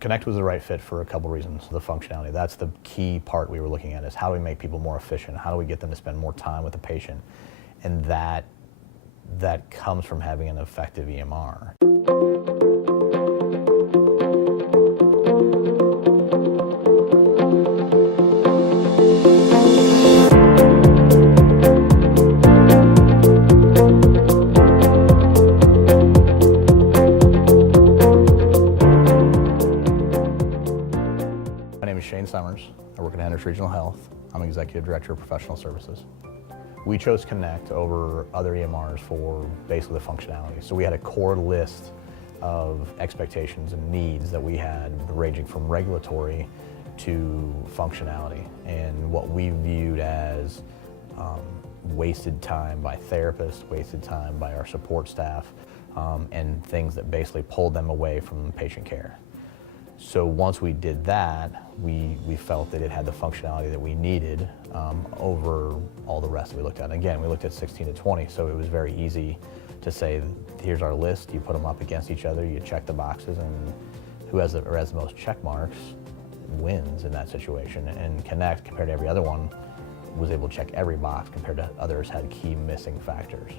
Connect was the right fit for a couple reasons. The functionality, that's the key part we were looking at, is how do we make people more efficient? How do we get them to spend more time with the patient? And that comes from having an effective EMR. My name is Sommers. I work at Hendrick Regional Health. I'm Executive Director of Professional Services. We chose Connect over other EMRs for basically the functionality. So we had a core list of expectations and needs that we had, ranging from regulatory to functionality, and what we viewed as wasted time by therapists, wasted time by our support staff, and things that basically pulled them away from patient care. So once we did that, we felt that it had the functionality that we needed over all the rest that we looked at. And again, we looked at 16 to 20, so it was very easy to say, here's our list, you put them up against each other, you check the boxes, and whoever has the most check marks wins in that situation. And Connect, compared to every other one, was able to check every box compared to others had key missing factors.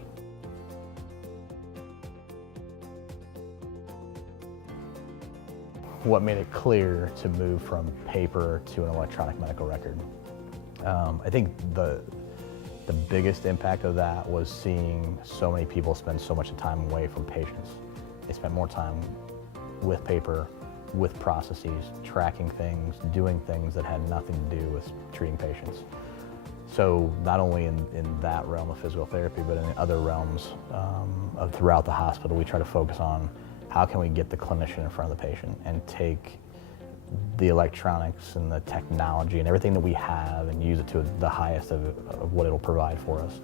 What made it clear to move from paper to an electronic medical record? I think the biggest impact of that was seeing so many people spend so much time away from patients. They spent more time with paper, with processes, tracking things, doing things that had nothing to do with treating patients. So not only in that realm of physical therapy, but in other realms of throughout the hospital, we try to focus on how can we get the clinician in front of the patient and take the electronics and the technology and everything that we have and use it to the highest of what it'll provide for us.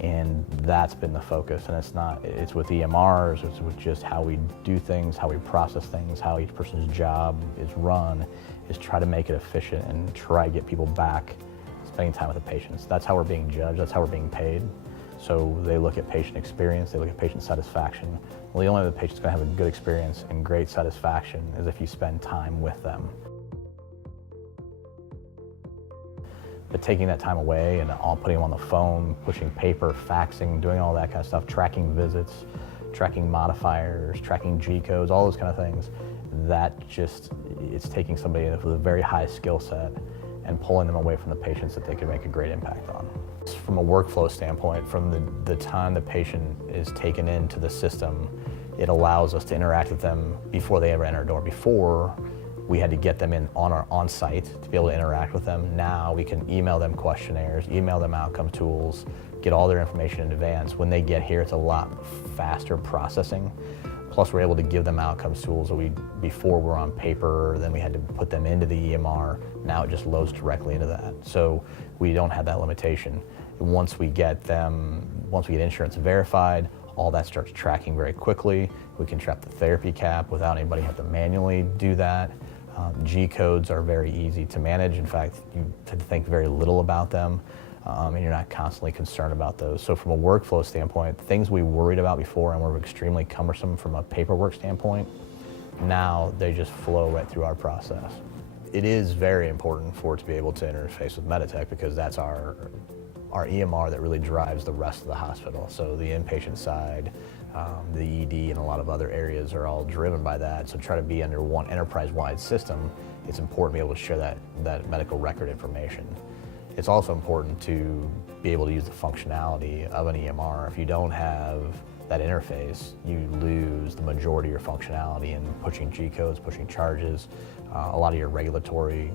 And that's been the focus. And it's with EMRs, it's with just how we do things, how we process things, how each person's job is run, is try to make it efficient and try to get people back spending time with the patients. That's how we're being judged, that's how we're being paid. So they look at patient experience, they look at patient satisfaction. Well, the only way the patient's gonna have a good experience and great satisfaction is if you spend time with them. But taking that time away and putting them on the phone, pushing paper, faxing, doing all that kind of stuff, tracking visits, tracking modifiers, tracking G-codes, all those kind of things, it's taking somebody with a very high skill set and pulling them away from the patients that they could make a great impact on. From a workflow standpoint, from the time the patient is taken into the system, it allows us to interact with them before they ever enter our door. Before, we had to get them in on site to be able to interact with them. Now we can email them questionnaires, email them outcome tools, get all their information in advance. When they get here, it's a lot faster processing. Plus, we're able to give them outcomes tools that before were on paper, then we had to put them into the EMR. Now it just loads directly into that. So we don't have that limitation. Once we get insurance verified, all that starts tracking very quickly. We can track the therapy cap without anybody having to manually do that. G-codes are very easy to manage. In fact, you have to think very little about them. And you're not constantly concerned about those. So from a workflow standpoint, things we worried about before and were extremely cumbersome from a paperwork standpoint, now they just flow right through our process. It is very important for it to be able to interface with Meditech because that's our EMR that really drives the rest of the hospital. So the inpatient side, the ED, and a lot of other areas are all driven by that. So try to be under one enterprise-wide system, it's important to be able to share that medical record information. It's also important to be able to use the functionality of an EMR. If you don't have that interface, you lose the majority of your functionality in pushing G-codes, pushing charges, a lot of your regulatory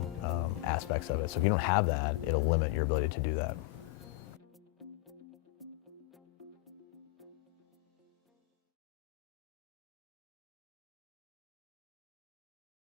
aspects of it. So if you don't have that, it'll limit your ability to do that.